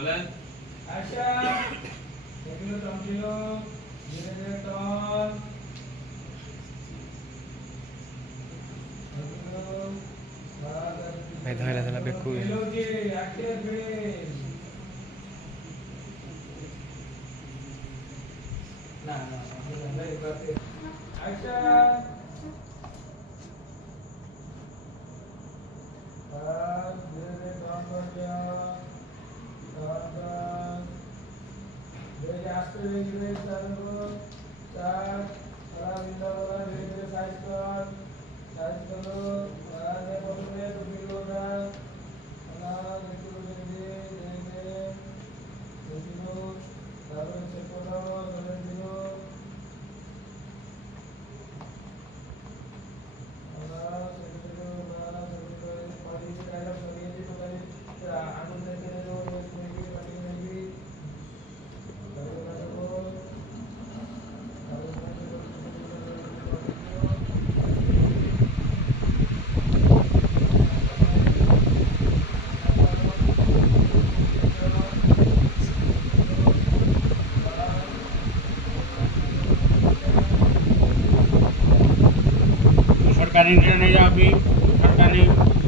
বলেন অ্যাকশন এগুলো কন্টিনিউ ধীরে ধীরে টন ভাই ধরে ধরে বেকু এলোকে অ্যাক্টিভ ব্রেন না না আমরা এবারে অ্যাকশন আর ধীরে ধীরে টন করতে টন ধীরে আস্তে ধীরে চালু করো চার সারা বিন্দু বলা ধীরে ধীরে সাইজ করো আর প্রথমে টুপিগুলোটা না একটু ধীরে ধীরে টুপিগুলো তারপরে চেক করো ধরে দিলো আর সেটা না সেটা পানি কাইলা সরিয়ে দিতে পারি আগুন দেখে দেবো মেগি পানি মেগি सरकारी नहीं जाओ अभी सरकारी